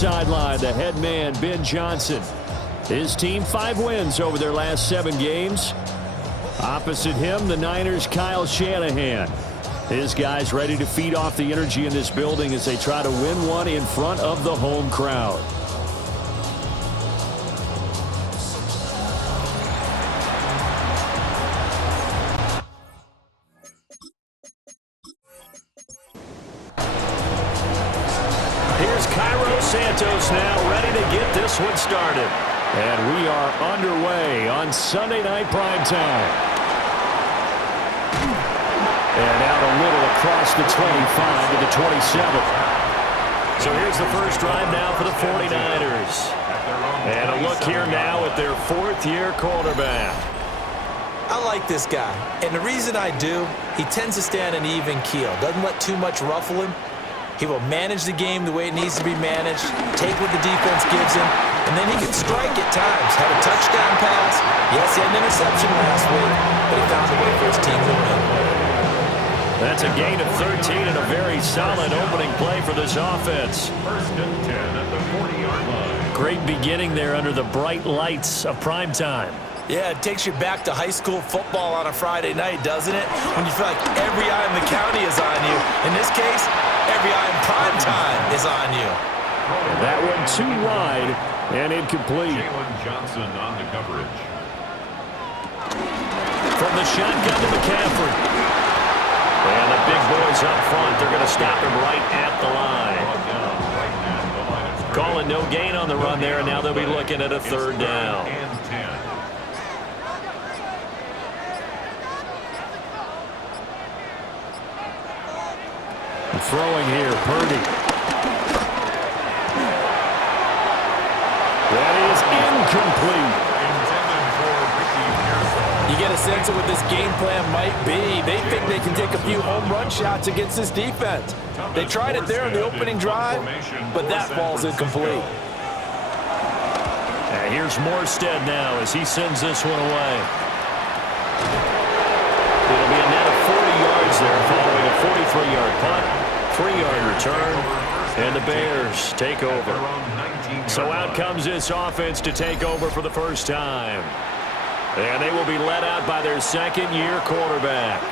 sideline, the head man, Ben Johnson. His team 5 wins over their last 7 games. Opposite him, the Niners' Kyle Shanahan. His guys ready to feed off the energy in this building as they try to win one in front of the home crowd. Santos now ready to get this one started. And we are underway on Sunday Night Primetime. And out a little across the 25 to the 27. So here's the first drive now for the 49ers. And a look here now at their 4th-year quarterback. I like this guy. And the reason I do, he tends to stay on an even keel. Doesn't let too much ruffle him. He will manage the game the way it needs to be managed, take what the defense gives him, and then he can strike at times. Had a touchdown pass. Yes, he had an interception last week, but he found a way for his team to win. That's a gain of 13 and a very solid opening play for this offense. 1st and 10 at the 40-yard line. Great beginning there under the bright lights of primetime. Yeah, it takes you back to high school football on a Friday night, doesn't it? When you feel like every eye in the county is on you. In this case, every eye in prime time is on you. That one too wide and incomplete. Jalen Johnson on the coverage. From the shotgun to McCaffrey. And the big boys up front, they're going to stop him right at the line. Calling no gain on the run there, and now they'll be looking at a 3rd down. Throwing here, Purdy. That is incomplete. You get a sense of what this game plan might be. They think they can take a few home run shots against this defense. They tried it there in the opening drive, but that ball's incomplete. And here's Morstead now as he sends this one away. It'll be a net of 40 yards there following a 43-yard punt. 3-yard return, and the Bears take over. So out comes this offense to take over for the first time. And they will be led out by their 2nd-year quarterback.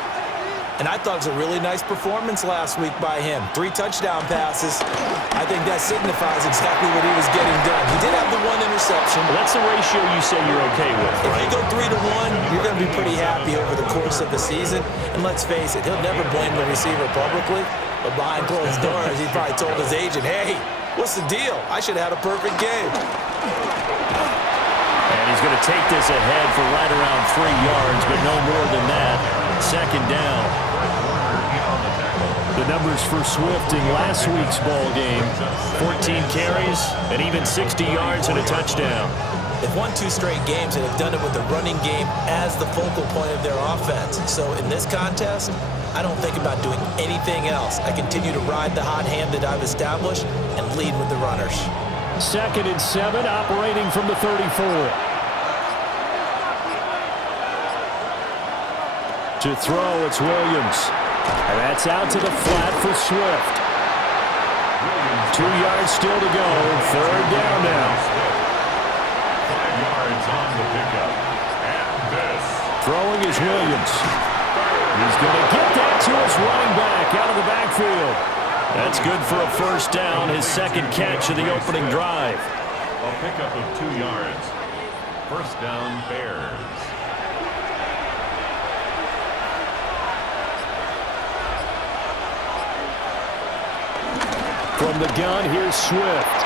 And I thought it was a really nice performance last week by him. 3 touchdown passes. I think that signifies exactly what he was getting done. He did have the 1 interception. Well, that's the ratio you say you're okay with, right? If you go 3 to 1, you're going to be pretty happy over the course of the season. And let's face it, he'll never blame the receiver publicly. But behind closed doors, he probably told his agent, hey, what's the deal? I should have had a perfect game. And he's going to take this ahead for right around 3 yards, but no more than that. 2nd down. The numbers for Swift in last week's ball game, 14 carries and even 60 yards and a touchdown. They've won 2 straight games, and have done it with the running game as the focal point of their offense. So in this contest, I don't think about doing anything else. I continue to ride the hot hand that I've established and lead with the runners. 2nd and 7, operating from the 34. To throw, it's Williams. And that's out to the flat for Swift. 2 yards still to go. 3rd down now. 5 yards on the pickup. And this. Throwing is Williams. He's going to get that to his running back out of the backfield. That's good for a 1st down, his 2nd catch of the opening drive. A pickup of 2 yards. 1st down, Bears. From the gun, here's Swift.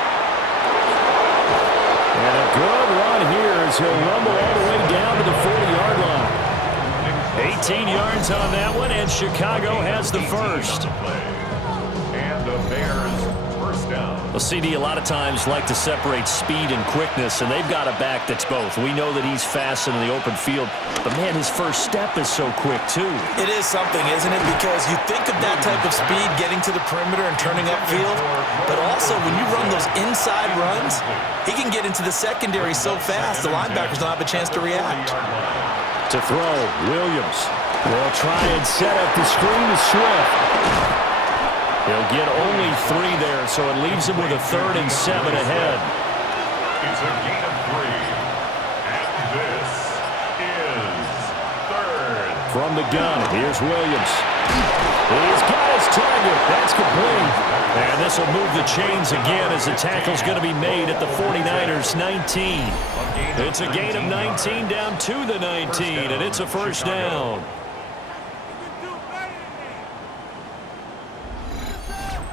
And a good run here as he'll rumble all the way down to the 40-yard line. 18 yards on that one, and Chicago has the first. And the Bears' 1st down. Well, CD, a lot of times like to separate speed and quickness, and they've got a back that's both. We know that he's fast in the open field, but, man, his first step is so quick, too. It is something, isn't it? Because you think of that type of speed getting to the perimeter and turning upfield, but also when you run those inside runs, he can get into the secondary so fast the linebackers don't have a chance to react. To throw, Williams will try and set up the screen to Swift. He'll get only 3 there, so it leaves him with a 3rd and 7 ahead. It's a gain of 3. And this is 3rd. From the gun, here's Williams. He's got his target. That's complete. And this will move the chains again as the tackle's going to be made at the 49ers 19. It's a gain of 19 down to the 19, and it's a first down.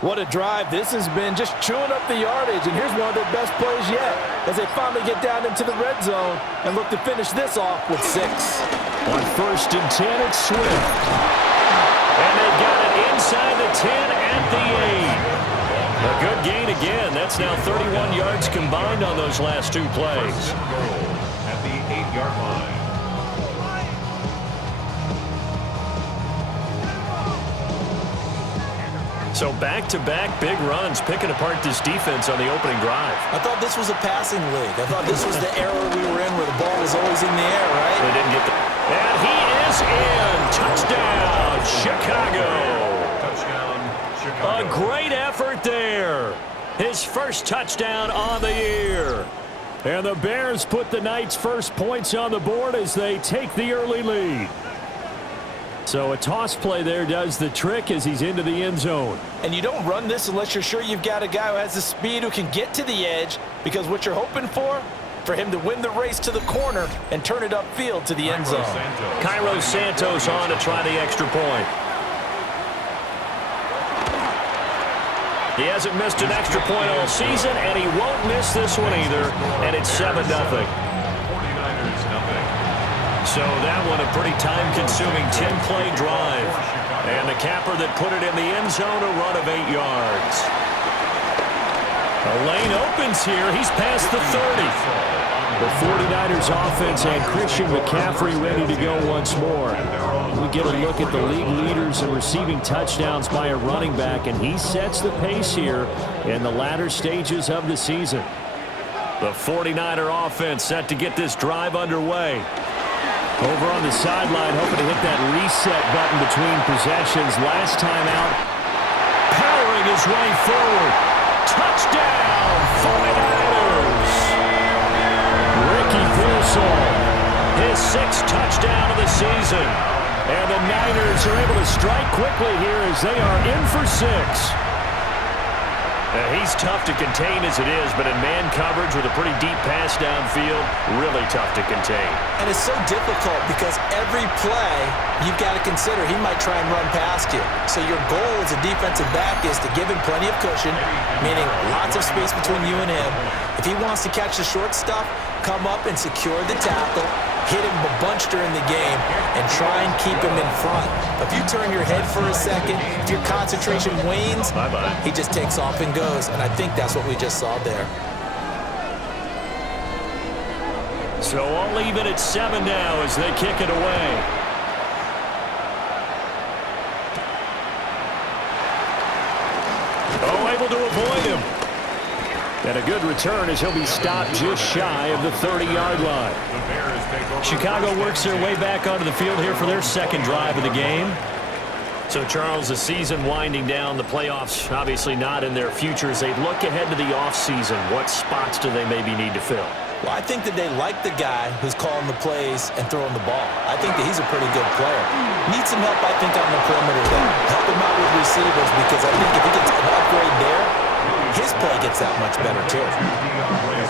What a drive this has been, just chewing up the yardage, and here's one of their best plays yet as they finally get down into the red zone and look to finish this off with 6. On 1st and 10, it's Swift. And they've got it inside the 10 at the 8. A good gain again. That's now 31 yards combined on those last 2 plays. At the 8-yard line. So back-to-back big runs, picking apart this defense on the opening drive. I thought this was a passing league. I thought this was the era we were in where the ball was always in the air, right? They didn't get the... And he is in. Touchdown, Chicago. Touchdown, Chicago. A great effort there. His first touchdown on the year. And the Bears put the Knights' first points on the board as they take the early lead. So a toss play there does the trick as he's into the end zone. And you don't run this unless you're sure you've got a guy who has the speed who can get to the edge, because what you're hoping for him to win the race to the corner and turn it upfield to the end zone. Cairo Santos on to try the extra point. He hasn't missed an extra point all season, and he won't miss this one either, and it's 7-0. 49ers nothing. So that one a pretty time-consuming 10-play drive. And the capper that put it in the end zone, a run of 8 yards. The lane opens here. He's past the 30. The 49ers offense and Christian McCaffrey ready to go once more. We get a look at the league leaders in receiving touchdowns by a running back, and he sets the pace here in the latter stages of the season. The 49er offense set to get this drive underway. Over on the sideline, hoping to hit that reset button between possessions. Last time out, powering his way forward. Touchdown, 49ers! Ricky Pearsall, his 6th touchdown of the season. And the Niners are able to strike quickly here as they are in for 6. He's tough to contain as it is, but in man coverage with a pretty deep pass downfield, really tough to contain. And it's so difficult because every play you've got to consider he might try and run past you. So your goal as a defensive back is to give him plenty of cushion, meaning lots of space between you and him. If he wants to catch the short stuff, come up and secure the tackle, hit him a bunch during the game, and try and keep him in front. If you turn your head for a second, if your concentration wanes, he just takes off and goes, and I think that's what we just saw there. So I'll leave it at 7 now as they kick it away. Oh, able to avoid him. And a good return as he'll be stopped just shy of the 30-yard line. Chicago works their way back onto the field here for their second drive of the game. So, Charles, the season winding down, the playoffs obviously not in their future. As they look ahead to the offseason, what spots do they maybe need to fill? Well, I think that they like the guy who's calling the plays and throwing the ball. I think that he's a pretty good player. Needs some help, I think, on the perimeter there. Help him out with receivers, because I think if he gets an upgrade there, his play gets that much better, too.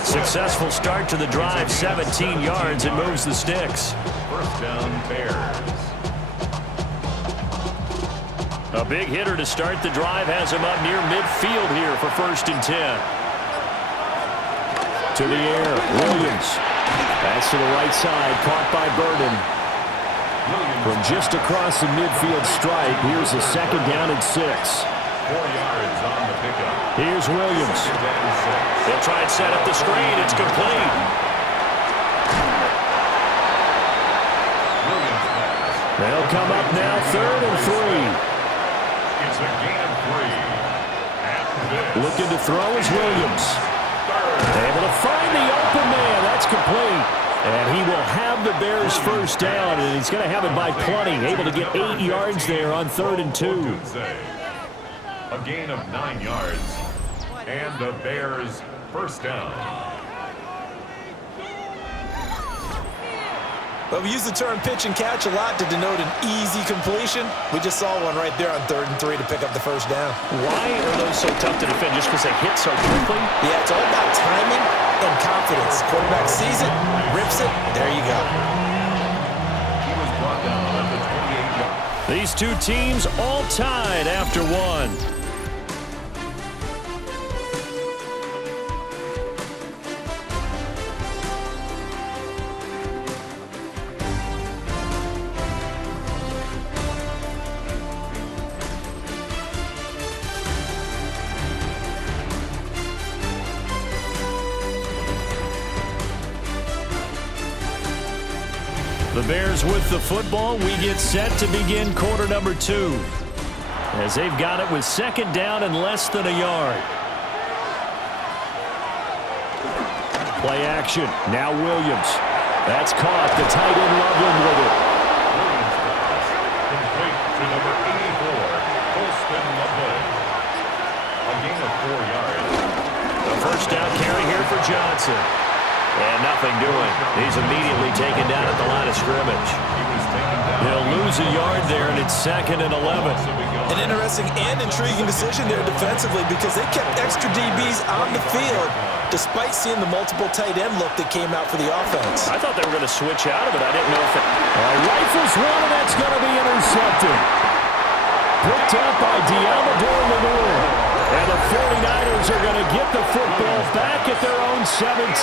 Successful start to the drive, 17 yards, and moves the sticks. First down, Bears. A big hitter to start the drive has him up near midfield here for 1st and 10. To the air, Williams. Pass to the right side, caught by Burden. From just across the midfield stripe, here's a 2nd down and 6. 4 yards on the pickup. Here's Williams. They'll try and set up the screen. It's complete. They'll come up now 3rd and 3. It's a gain of 3. Looking to throw is Williams. Able to find the open man. That's complete. And he will have the Bears' first down, and he's going to have it by plenty. Able to get 8 yards there on 3rd and 2. A gain of 9 yards. And the Bears first down. Well, we use the term pitch and catch a lot to denote an easy completion. We just saw one right there on 3rd and 3 to pick up the first down. Why are those so tough to defend? Just because they hit so quickly? Yeah, it's all about timing and confidence. Quarterback sees it, rips it, there you go. He was brought down at the 28-yard. These two teams all tied after one. The Bears with the football. We get set to begin quarter number 2. As they've got it with 2nd down and less than a yard. Play action. Now Williams. That's caught. The tight end Loveland with it. Williams pass. Complete to number 84, Colston Loveland. A gain of 4 yards. The first down carry here for Johnson. And nothing doing. He's immediately taken down at the line of scrimmage. He was taken down. They'll lose a yard there, and it's 2nd and 11. An interesting and intriguing decision there defensively because they kept extra DBs on the field despite seeing the multiple tight end look that came out for the offense. I thought they were going to switch out of it. I didn't know if it... Rifles one, and that's going to be intercepted. Picked up by Diamador Lenore. And the 49ers are going to get the football back at their own 17.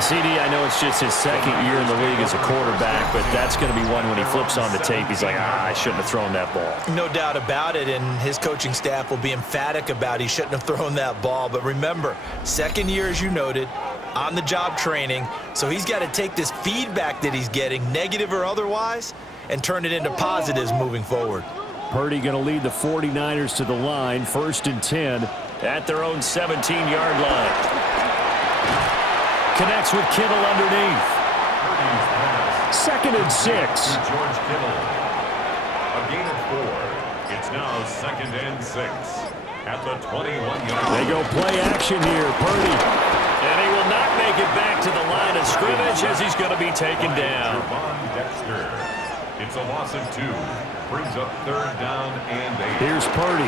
CD, I know it's just his 2nd year in the league as a quarterback, but that's going to be one when he flips on the tape. He's like, I shouldn't have thrown that ball. No doubt about it, and his coaching staff will be emphatic about he shouldn't have thrown that ball. But remember, 2nd year, as you noted, on-the-job training, so he's got to take this feedback that he's getting, negative or otherwise, and turn it into positives moving forward. Purdy going to lead the 49ers to the line, 1st and 10 at their own 17-yard line. Connects with Kittle underneath. 2nd and 6. George Kittle. A gain of 4. It's now 2nd and 6 at the 21-yard line. They go play action here. Purdy. And he will not make it back to the line of scrimmage as he's going to be taken down. Dexter. It's a loss of 2. Brings up 3rd down and 8. Here's Purdy.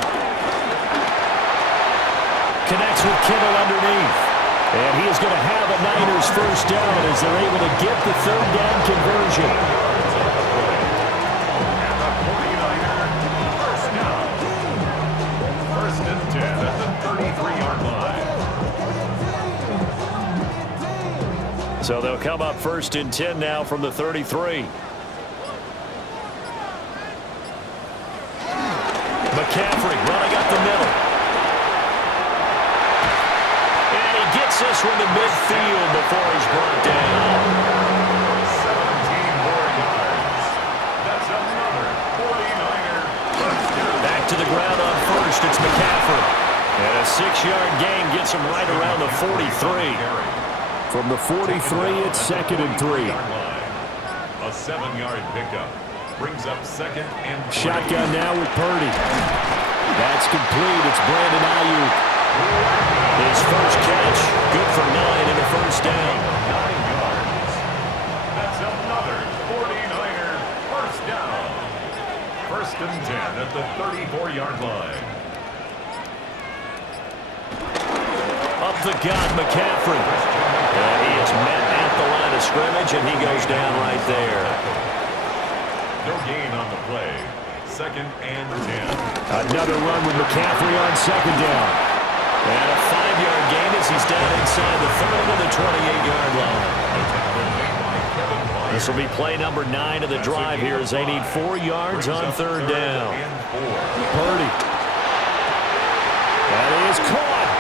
Connects with Kittle underneath. And he is going to have a Niners first down as they're able to get the 3rd down conversion. And the 49er first down. 1st and 10 at the 33-yard line. So they'll come up 1st and 10 now from the 33. McCaffrey running up the middle. And he gets this one to midfield before he's brought down. 17 more yards. That's another 49er first down. Back to the ground on 1st. It's McCaffrey. And a 6-yard gain gets him right around the 43. From the 43, it's 2nd and 3. A 7-yard pickup. Brings up 2nd and 3. Shotgun now with Purdy. That's complete. It's Brandon Ayuk. His first catch, good for 9 and a first down. 9 yards. That's another 49er first down. 1st and 10 at the 34-yard line. Up the gut, McCaffrey. And he is met at the line of scrimmage, and he goes down right there. No gain on the play. 2nd and 10. Another run with McCaffrey on 2nd down. And a 5-yard gain as he's down inside the 30 to the 28-yard line. This will be play number 9 of the drive here as they need 4 yards on 3rd down. Purdy. That is caught.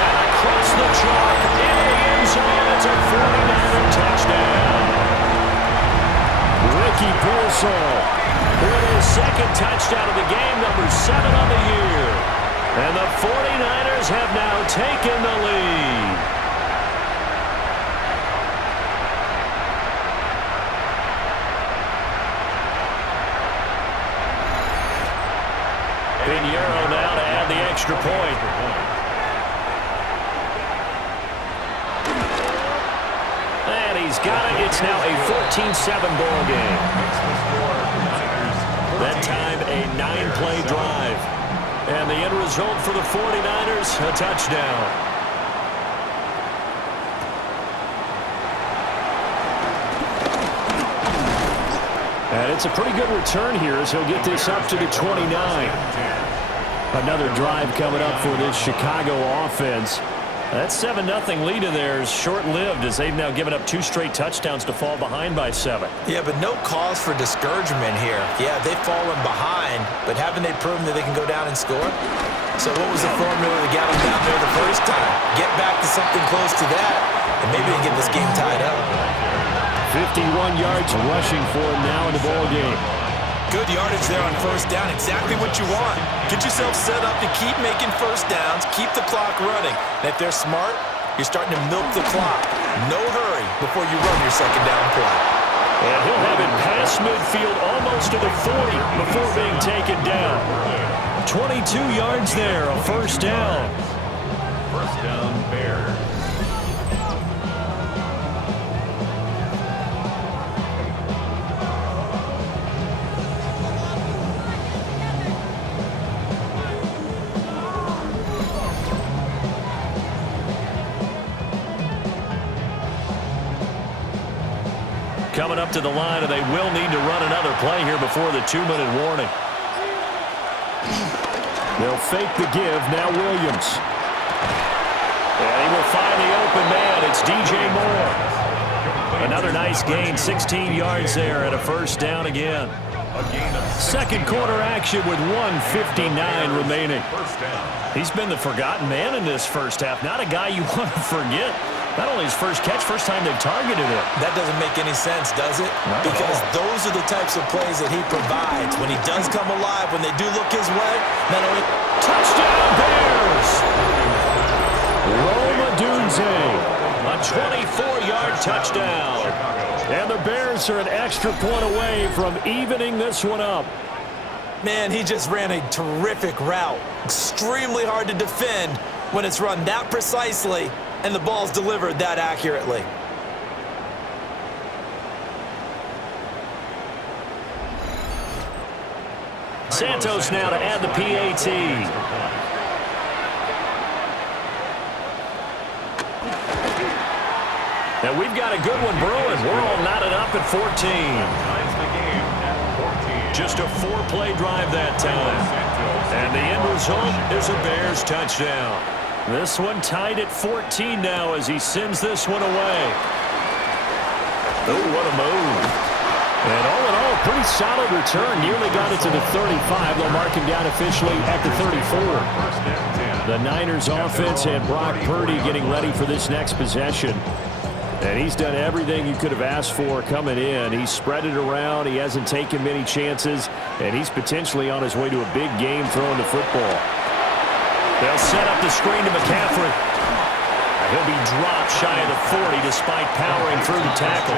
And across the chalk into the end zone. It's a 49er touchdown. Ricky Pearsall with his 2nd touchdown of the game, number 7 on the year. And the 49ers have now taken the lead. Pinheiro now he's got it. It's now a 14-7 ball game. That time, a 9-play drive. And the end result for the 49ers, a touchdown. And it's a pretty good return here as he'll get this up to the 29. Another drive coming up for this Chicago offense. That 7-0 lead in there is short-lived as they've now given up 2 straight touchdowns to fall behind by 7. Yeah, but no cause for discouragement here. Yeah, they've fallen behind, but haven't they proven that they can go down and score? So what was the formula that got them down there the first time? Get back to something close to that, and maybe they can get this game tied up. 51 yards rushing for him now in the ball game. Good yardage there on first down, exactly what you want. Get yourself set up to keep making first downs, keep the clock running. And if they're smart, you're starting to milk the clock. No hurry before you run your second down play. And he'll have it past midfield almost to the 40 before being taken down. 22 yards there, a first down. First down, Bears. Coming up to the line, and they will need to run another play here before the 2-minute warning. They'll fake the give. Now Williams. And he will find the open man. It's DJ Moore. Another nice gain, 16 yards there, and a first down again. Second quarter action with 1:59 remaining. He's been the forgotten man in this first half. Not a guy you want to forget. Not only his first catch, first time they've targeted him. That doesn't make any sense, does it? Because those are the types of plays that he provides. When he does come alive, when they do look his way, not only... Touchdown, Bears! Rome Odunze, a 24-yard touchdown. And the Bears are an extra point away from evening this one up. Man, he just ran a terrific route. Extremely hard to defend when it's run that precisely and the ball's delivered that accurately. Santos now to add the PAT. And we've got a good one brewing. We're all knotted up at 14. Just a 4-play drive that time. And the end result is a Bears touchdown. This one tied at 14 now as he sends this one away. Oh, what a move. And all in all, pretty solid return. Nearly got it to the 35. They'll mark him down officially at the 34. The Niners offense and Brock Purdy getting ready for this next possession. And he's done everything you could have asked for coming in. He's spread it around. He hasn't taken many chances. And he's potentially on his way to a big game throwing the football. They'll set up the screen to McCaffrey. He'll be dropped shy of the 40 despite powering through the tackle.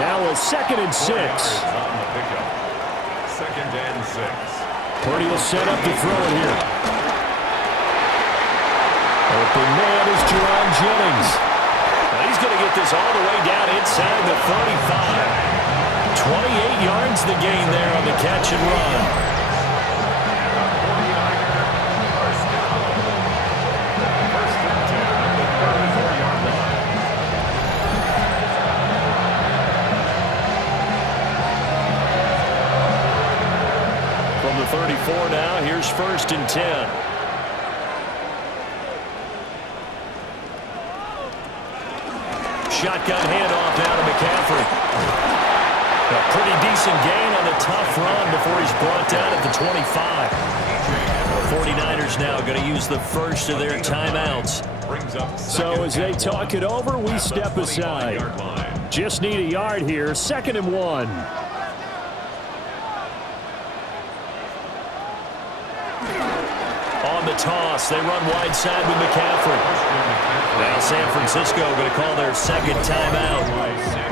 Now a 2nd and 6. Second and 6. Purdy will set up to throw it here. Open man is Jerron Jennings. Now he's going to get this all the way down inside the 35. 28 yards the gain there on the catch and run. From the 34 now, here's 1st and 10. Shotgun handoff down to McCaffrey. A pretty decent gain on the tough run before he's brought down at the 25. The 49ers now going to use the first of their timeouts. So as they talk it over, we step aside. Just need a yard here, 2nd and 1. On the toss, they run wide side with McCaffrey. Now San Francisco going to call their second timeout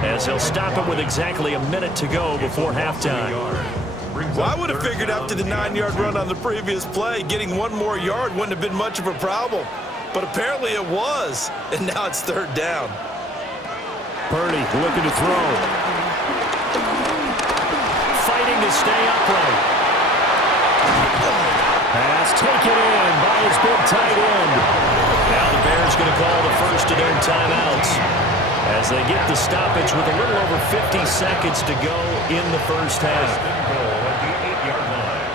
as they'll stop it with exactly a minute to go before halftime. Well, I would have figured after the 9-yard run on the previous play, getting 1 more yard wouldn't have been much of a problem. But apparently it was, and now it's 3rd down. Purdy looking to throw. Fighting to stay upright. Pass taken in by his big tight end. Now the Bears going to call the first of their timeouts as they get the stoppage with a little over 50 seconds to go in the first half. First and goal at the 8-yard line.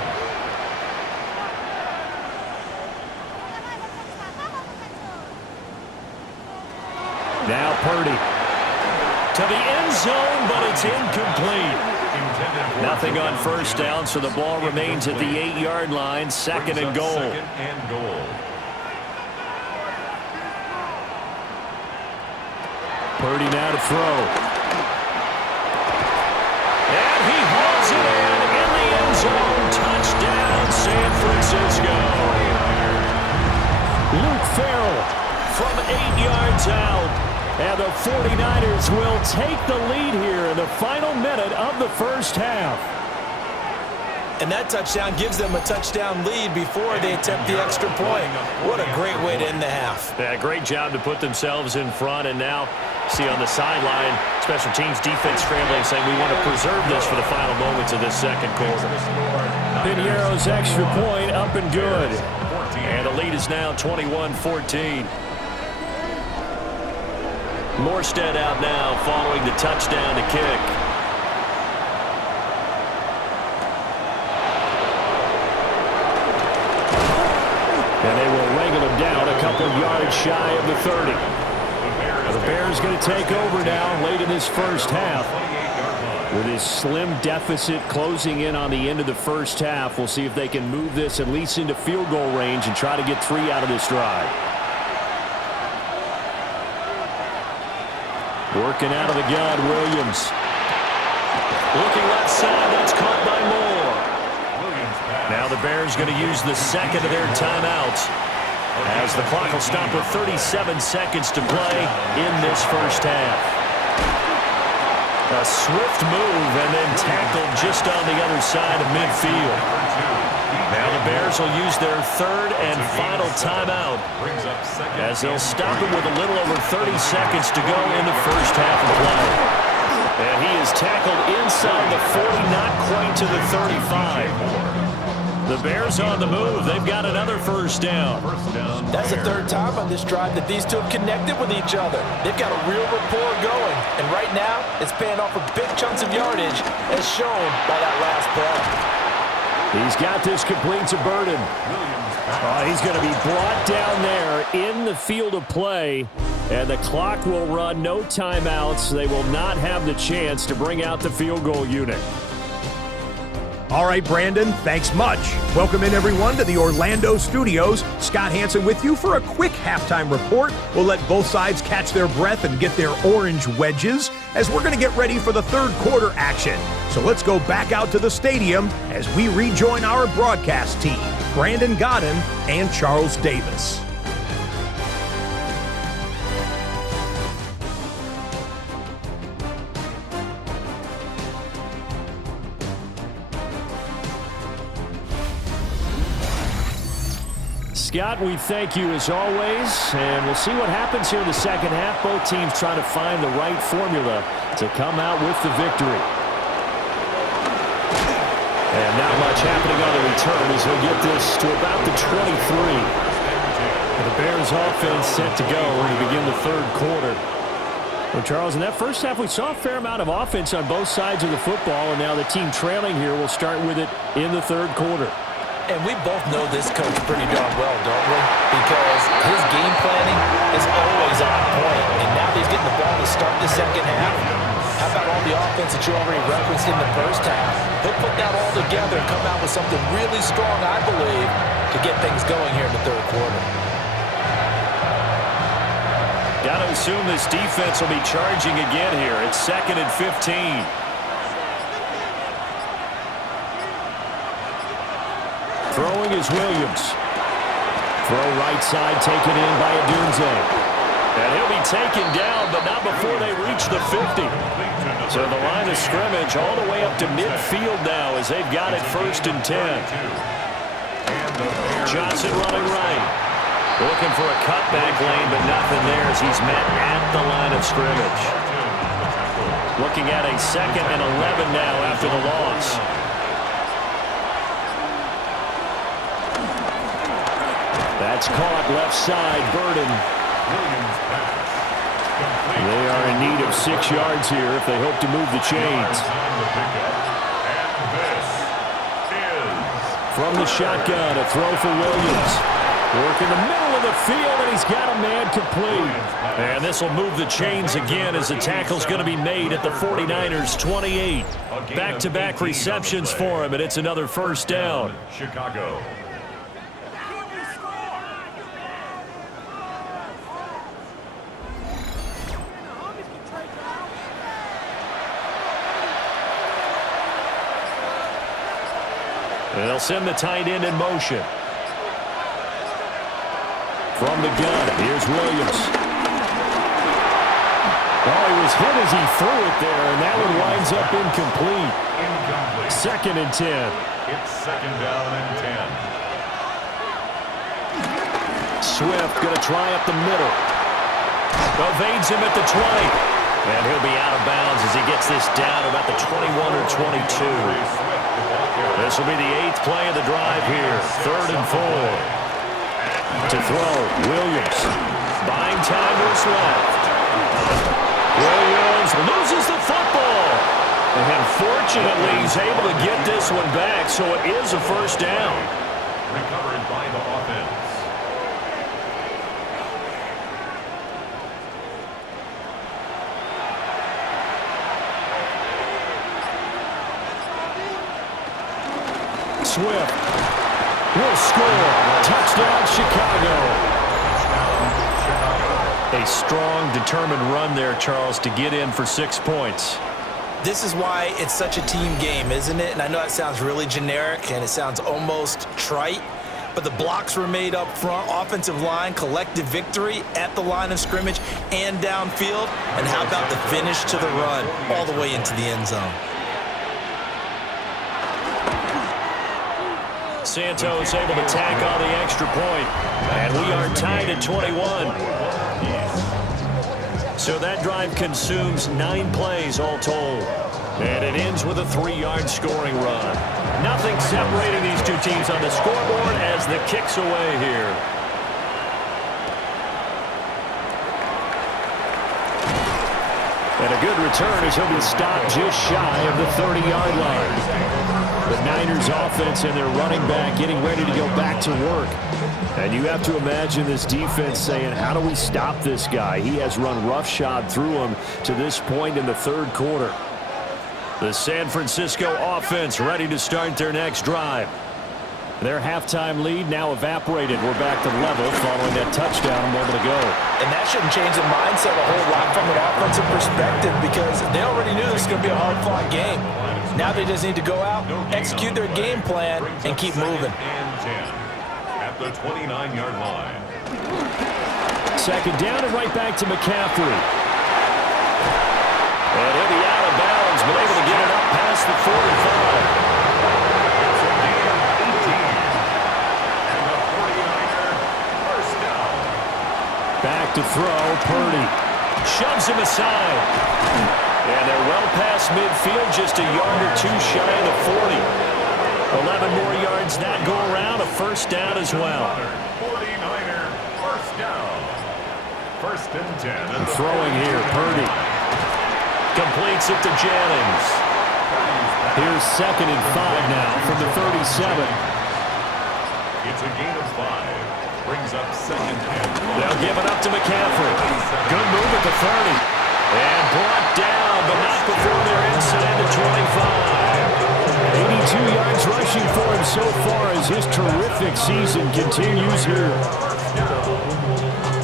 Now Purdy to the end zone, but it's incomplete. Nothing on first down, so the ball remains at the 8-yard line, second and goal. Second and goal. Purdy now to throw. And he hauls it in the end zone. Touchdown, San Francisco. Luke Farrell from 8 yards out. And the 49ers will take the lead here in the final minute of the first half. And that touchdown gives them a touchdown lead before they attempt the extra point. What a great way to end the half. Yeah, great job to put themselves in front. And now, see on the sideline, special teams defense scrambling, saying we want to preserve this for the final moments of this second quarter. Piniero's extra point up and good. And the lead is now 21-14. Morstead out now following the touchdown to kick. And they will wrangle him down a couple yards shy of the 30. The Bears going to take over now late in this first half. With his slim deficit closing in on the end of the first half, we'll see if they can move this at least into field goal range and try to get 3 out of this drive. Working out of the gun, Williams. Looking left side, that's caught by Moore. Now the Bears going to use the second of their timeouts as the clock will stop with 37 seconds to play in this first half. A swift move and then tackled just on the other side of midfield. Now the Bears will use their third and final timeout as they'll stop it with a little over 30 seconds to go in the first half of play. And he is tackled inside the 40, not quite to the 35. The Bears on the move. They've got another first down. That's the third time on this drive that these two have connected with each other. They've got a real rapport going. And right now, it's paying off with big chunks of yardage, as shown by that last play. He's got this complete to Burden. He's going to be brought down there in the field of play. And the clock will run, no timeouts. They will not have the chance to bring out the field goal unit. All right, Brandon, thanks much. Welcome in, everyone, to the Orlando studios. Scott Hansen with you for a quick halftime report. We'll let both sides catch their breath and get their orange wedges as we're going to get ready for the third quarter action. So let's go back out to the stadium as we rejoin our broadcast team, Brandon Godden and Charles Davis. Scott, we thank you as always, and we'll see what happens here in the second half. Both teams trying to find the right formula to come out with the victory. And not much happening on the return as he'll get this to about the 23. And the Bears offense set to go to begin the third quarter. Well, Charles, in that first half, we saw a fair amount of offense on both sides of the football, and now the team trailing here will start with it in the third quarter. And we both know this coach pretty darn well, don't we? Because his game planning is always on point. And now that he's getting the ball to start the second half, how about all the offense that you already referenced in the first half? He'll put that all together and come out with something really strong, I believe, to get things going here in the third quarter. Got to assume this defense will be charging again here. It's 2nd and 15. Throwing is Williams. Throw right side taken in by Adunze. And he'll be taken down, but not before they reach the 50. So the line of scrimmage all the way up to midfield now as they've got it 1st and 10. Johnson running right. Looking for a cutback lane, but nothing there as he's met at the line of scrimmage. Looking at a 2nd and 11 now after the loss. That's caught left side, Burden. They are in need of 6 yards here if they hope to move the chains. From the shotgun, a throw for Williams. Work in the middle of the field, and he's got a man complete. And this will move the chains again as the tackle's going to be made at the 49ers' 28. Back-to-back receptions for him, and it's another first down. Chicago. They'll send the tight end in motion. From the gun, here's Williams. Oh, he was hit as he threw it there, and that one winds up incomplete. 2nd and 10. It's 2nd down and 10. Swift going to try up the middle. Evades him at the 20. And he'll be out of bounds as he gets this down about the 21 or 22. This will be the 8th play of the drive here. 3rd and 4. To throw, Williams. Buying time to his left. Williams loses the football. And fortunately, he's able to get this one back, so it is a first down. Recovered by the offense. Swift will score. Touchdown, Chicago. A strong, determined run there, Charles, to get in for 6 points. This is why it's such a team game, isn't it? And I know that sounds really generic and it sounds almost trite, but the blocks were made up front, offensive line, collective victory at the line of scrimmage and downfield. And how about the finish to the run all the way into the end zone? Santos able to tack on the extra point, and we are tied at 21. So that drive consumes 9 plays all told, and it ends with a 3-yard scoring run. Nothing separating these two teams on the scoreboard as the kick's away here. And a good return as he'll be stopped just shy of the 30-yard line. The Niners offense and their running back getting ready to go back to work. And you have to imagine this defense saying, how do we stop this guy? He has run roughshod through him to this point in the 3rd quarter. The San Francisco offense ready to start their next drive. Their halftime lead now evaporated. We're back to level following that touchdown a moment ago. And that shouldn't change the mindset a whole lot from an offensive perspective because they already knew this was going to be a hard-fought game. Now they just need to go out, execute their game plan, and keep moving. And 10 at the 29-yard line. 2nd down and right back to McCaffrey. And he'll be out of bounds, but able to get it up past the 45. Back to throw, Purdy. Shoves him aside. And they're well past midfield, just a yard or 2 shy of the 40. 11 more yards that go around, a first down as well. 49er, first down. 1st and 10. Throwing here, Purdy. Completes it to Jennings. Here's 2nd and 5 now from the 37. It's a gain of 5. Brings up 2nd and 5. They'll give it up to McCaffrey. Good move at the 30. And brought down, but not before they're inside the 25. 82 yards rushing for him so far as his terrific season continues here.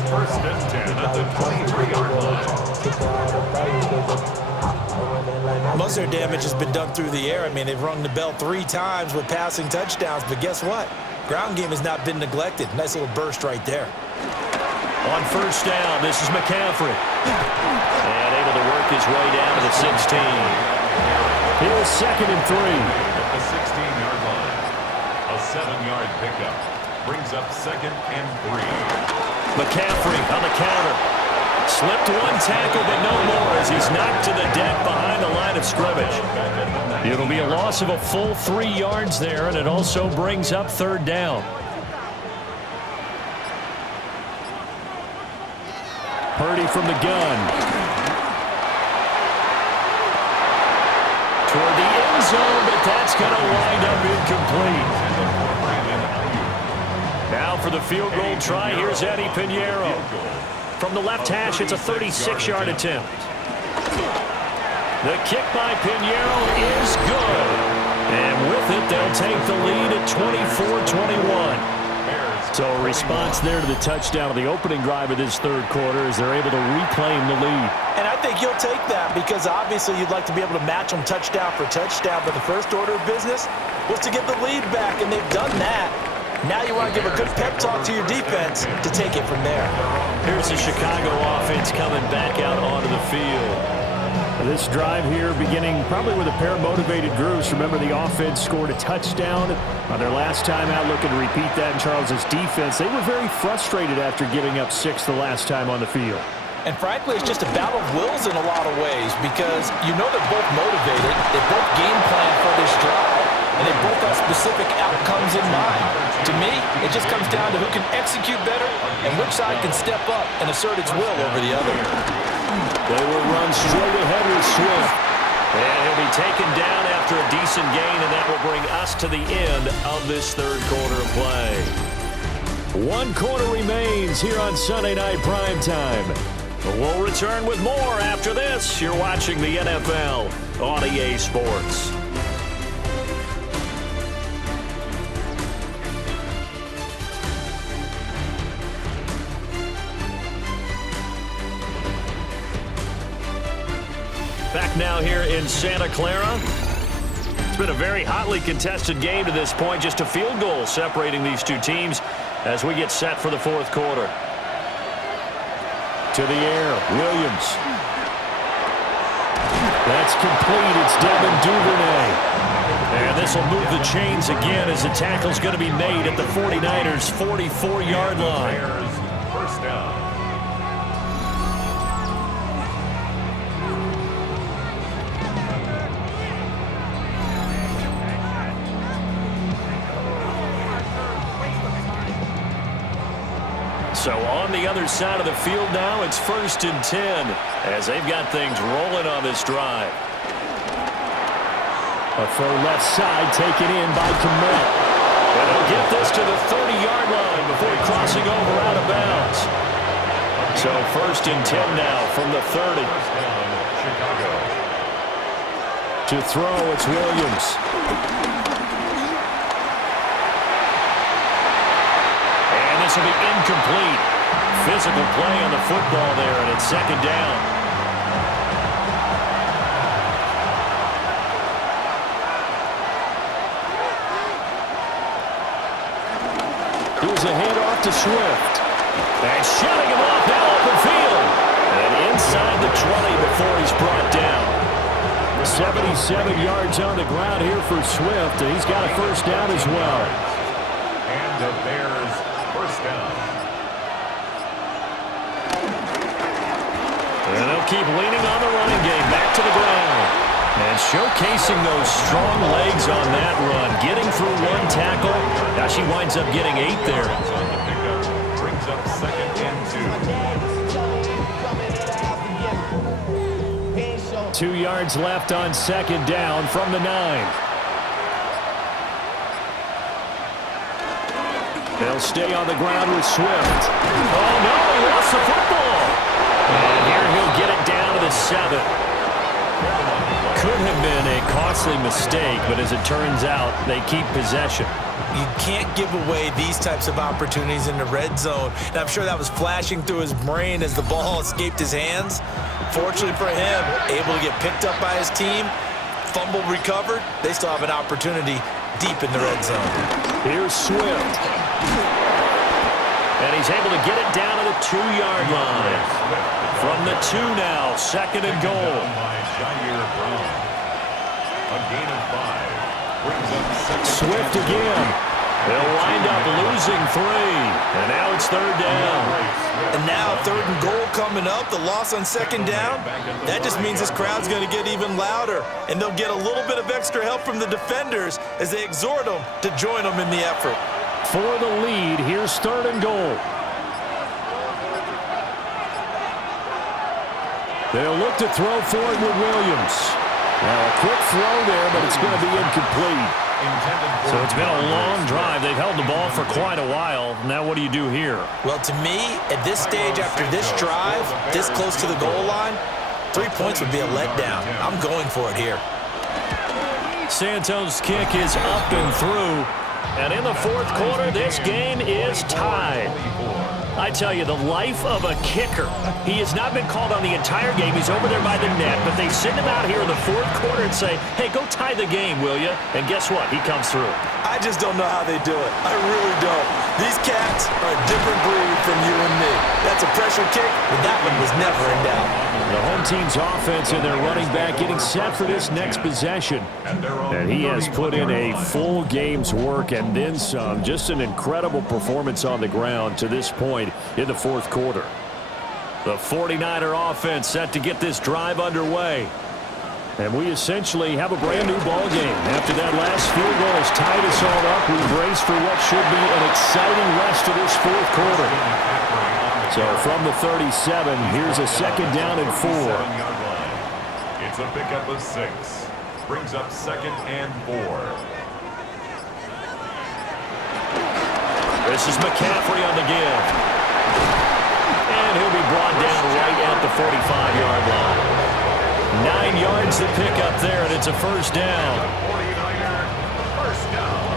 1st and 10 at the 23-yard line. Most of their damage has been done through the air. I mean, they've rung the bell 3 times with passing touchdowns, but guess what? Ground game has not been neglected. Nice little burst right there. On 1st down, this is McCaffrey. And able to work his way down to the 16. Here's 2nd and 3. At the 16-yard line. A 7-yard pickup. Brings up 2nd and 3. McCaffrey on the counter. Slipped one tackle, but no more as he's knocked to the deck behind the line of scrimmage. It'll be a loss of a full 3 yards there, and it also brings up third down. Purdy from the gun. Toward the end zone, but that's going to wind up incomplete. Now for the field goal try, here's Eddie Pinheiro. From the left hash, it's a 36-yard attempt. The kick by Pinheiro is good. And with it, they'll take the lead at 24-21. So a response there to the touchdown of the opening drive of this third quarter as they're able to reclaim the lead. And I think you'll take that because obviously you'd like to be able to match them touchdown for touchdown, but the first order of business was to get the lead back, and they've done that. Now you want to give a good pep talk to your defense to take it from there. Here's the Chicago offense coming back out onto the field. This drive here beginning probably with a pair of motivated groups. Remember, the offense scored a touchdown on their last time out, looking to repeat that in Charles's defense. They were very frustrated after giving up 6 the last time on the field. And frankly, it's just a battle of wills in a lot of ways because you know they're both motivated. They both game plan for this drive, and they both have specific outcomes in mind. To me, it just comes down to who can execute better and which side can step up and assert its will over the other. They will run straight ahead with Swift. And he'll be taken down after a decent gain, and that will bring us to the end of this third quarter of play. 1 quarter remains here on Sunday Night Primetime. We'll return with more after this. You're watching the NFL on EA Sports. Back now here in Santa Clara. It's been a very hotly contested game to this point. Just a field goal separating these two teams as we get set for the fourth quarter. To the air, Williams. That's complete. It's Devin Duvernay. And this will move the chains again as the tackle's going to be made at the 49ers' 44-yard line. First down. So on the other side of the field now, it's 1st and 10 as they've got things rolling on this drive. A throw left side taken in by Kmet. And they'll get this to the 30-yard line before crossing over out of bounds. So 1st and 10 now from the 30. Chicago. To throw, it's Williams. This will be incomplete. Physical play on the football there, and it's 2nd down. Here's a handoff to Swift. And shutting him off now open field. And inside the 20 before he's brought down. 77 yards on the ground here for Swift, and he's got a 1st down as well. And the Bears first down. And they'll keep leaning on the running game. Back to the ground. And showcasing those strong legs on that run. Getting through 1 tackle. Now she winds up getting 8 there. On the pickup. Brings up 2nd and 2. 2 yards left on 2nd down from the 9. They'll stay on the ground with Swift. Oh, no, he lost the football. And here he'll get it down to the 7. Could have been a costly mistake, but as it turns out, they keep possession. You can't give away these types of opportunities in the red zone. And I'm sure that was flashing through his brain as the ball escaped his hands. Fortunately for him, able to get picked up by his team, fumble recovered. They still have an opportunity deep in the red zone. Here's Swift. And he's able to get it down to the 2-yard line. From the 2 now, 2nd and goal. A gain of 5. Brings up 2nd. Swift again. They'll wind up losing 3. And now it's 3rd down. And now 3rd and goal coming up. The loss on 2nd down. That just means this crowd's going to get even louder. And they'll get a little bit of extra help from the defenders as they exhort them to join them in the effort. For the lead, here's 3rd and goal. They'll look to throw for it with Williams. Now a quick throw there, but it's going to be incomplete. So it's been a long drive. They've held the ball for quite a while. Now what do you do here? Well, to me, at this stage after this drive, this close to the goal line, 3 points would be a letdown. I'm going for it here. Santos' kick is up and through. And in the 4th quarter, this game is tied. I tell you, the life of a kicker. He has not been called on the entire game. He's over there by the net, but they send him out here in the 4th quarter and say, hey, go tie the game, will you? And guess what? He comes through. I just don't know how they do it. I really don't. These cats are a different breed from you and me. That's a pressure kick, but that one was never in doubt. The home team's offense and their running back getting set for this next possession. And he has put in a full game's work and then some. Just an incredible performance on the ground to this point in the 4th quarter. The 49er offense set to get this drive underway. And we essentially have a brand new ball game. After that last field goal has tied us all up, we brace for what should be an exciting rest of this 4th quarter. So from the 37, here's a 2nd down and 4. It's a pickup of 6. Brings up 2nd and 4. This is McCaffrey on the give. And he'll be brought down right at the 45-yard line. 9 yards to pick up there, and it's a 1st down. 49er, 1st down.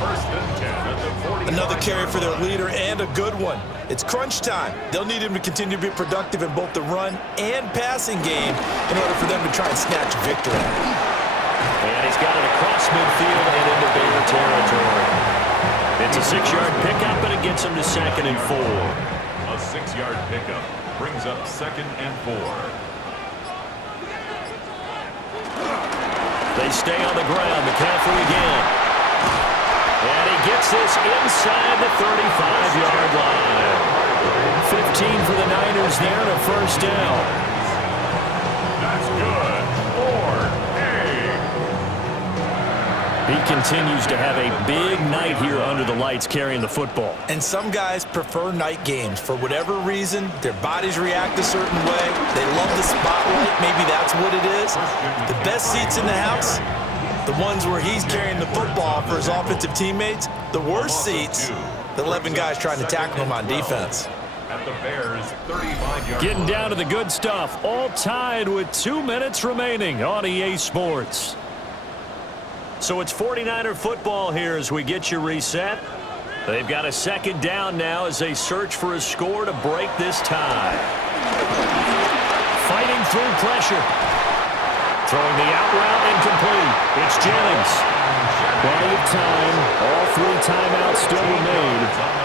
1st and 10 at the 49. Another carry for their leader and a good one. It's crunch time. They'll need him to continue to be productive in both the run and passing game in order for them to try and snatch a victory. And he's got it across midfield and into Bear territory. It's a 6-yard pickup, but it gets him to 2nd and 4. A 6-yard pickup brings up 2nd and 4. They stay on the ground. McCaffrey again. And he gets this inside the 35-yard line. 15 for the Niners there and a 1st down. That's good. 4-A. He continues to have a big night here under the lights carrying the football. And some guys prefer night games. For whatever reason, their bodies react a certain way. They love the spotlight. Maybe that's what it is. The best seats in the house, the ones where he's carrying the football for his offensive teammates. The worst seats, the 11 guys trying to tackle him on defense. At the Bears' 35-yard Getting line. down to the good stuff. All tied with 2 minutes remaining on EA Sports. So it's 49er football here as we get you reset. They've got a 2nd down now as they search for a score to break this tie. Fighting through pressure. Throwing the out route incomplete. It's Jennings. Plenty of time. All 3 timeouts still remain.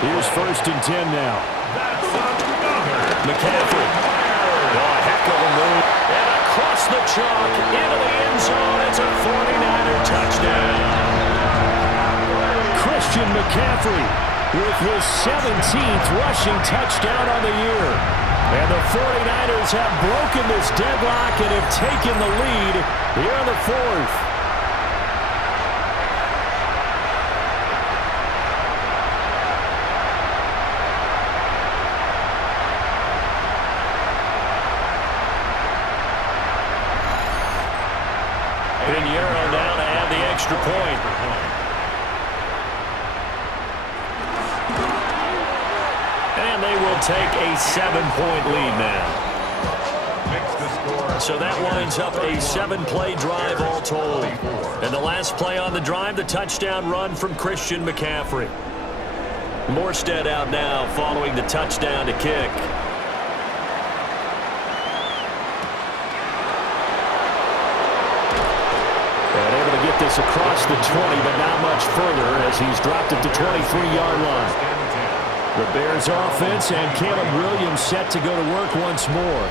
Here's 1st and 10 now. That's another. McCaffrey. Oh, a heck of a move. And across the chalk into the end zone. It's a 49er touchdown. Christian McCaffrey with his 17th rushing touchdown on the year. And the 49ers have broken this deadlock and have taken the lead here in the 4th. Pinheiro now to add the extra point. And they will take a 7-point lead now. So that winds up a 7-play drive all told. And the last play on the drive, the touchdown run from Christian McCaffrey. Morstead out now following the touchdown to kick. And able to get this across the 20, but not much further as he's dropped it to 23-yard line. The Bears offense and Caleb Williams set to go to work once more.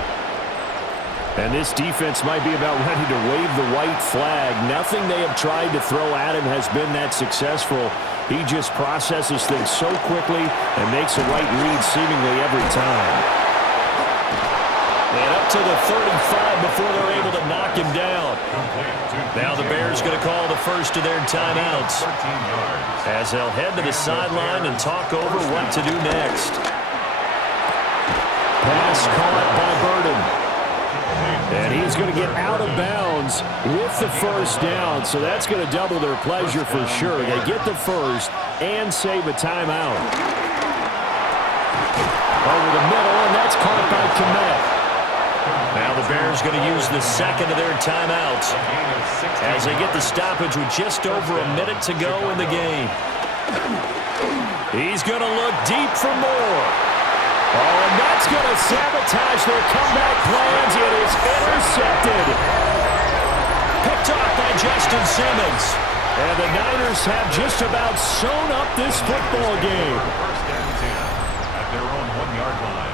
And this defense might be about ready to wave the white flag. Nothing they have tried to throw at him has been that successful. He just processes things so quickly and makes the right read seemingly every time. And up to the 35 before they're able to knock him down. Now the Bears going to call the first of their timeouts as they'll head to the sideline and talk over what to do next. Pass caught by Burden. And he's going to get out of bounds with the first down, so that's going to double their pleasure for sure. They get the first and save a timeout. Over the middle, and that's caught by Kmet. Now the Bears going to use the second of their timeouts as they get the stoppage with just over a minute to go in the game. He's going to look deep for more. Oh, and that's going to sabotage their comeback plans. It is intercepted. Picked off by Justin Simmons. And the Niners have just about sewn up this football game. First and 10 at their own 1-yard line.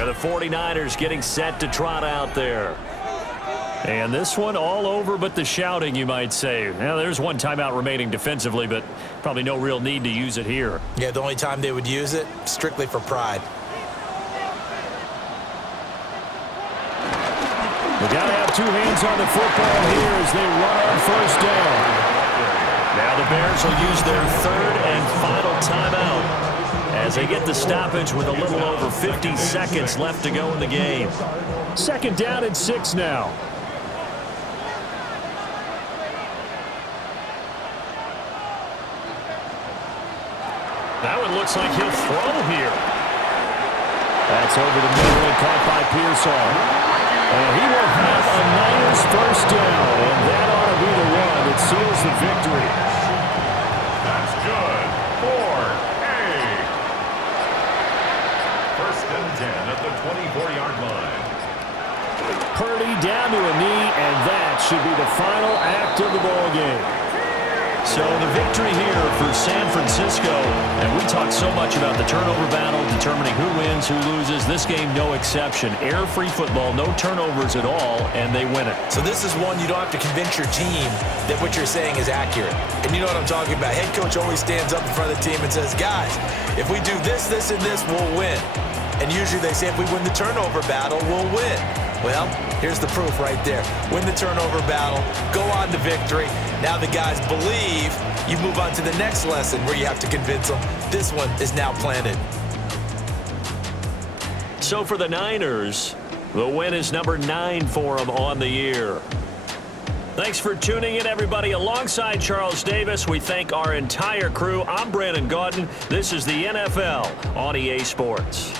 And the 49ers getting set to trot out there. And this one all over but the shouting, you might say. Now, there's one timeout remaining defensively, but probably no real need to use it here. Yeah, the only time they would use it, strictly for pride. They got to have two hands on the football here as they run on first down. Now the Bears will use their third and final timeout as they get the stoppage with a little over 50 seconds left to go in the game. Second down and 6 now. That one looks like he'll throw here. That's over the middle and caught by Pearsall. And he will have a Niners first down, and that ought to be the one that seals the victory. That's good for a first and 10 at the 24-yard line. Purdy down to a knee, and that should be the final act of the ball game. So the victory here for San Francisco, and we talk so much about the turnover battle, determining who wins, who loses. This game, no exception. Air-free football, no turnovers at all, and they win it. So this is one you don't have to convince your team that what you're saying is accurate. And you know what I'm talking about. Head coach always stands up in front of the team and says, guys, if we do this, this, and this, we'll win. And usually they say if we win the turnover battle, we'll win. Well, here's the proof right there. Win the turnover battle, go on to victory. Now the guys believe. You move on to the next lesson where you have to convince them. This one is now planted. So for the Niners, the win is number 9 for them on the year. Thanks for tuning in, everybody. Alongside Charles Davis, we thank our entire crew. I'm Brandon Gaudin. This is the NFL on EA Sports.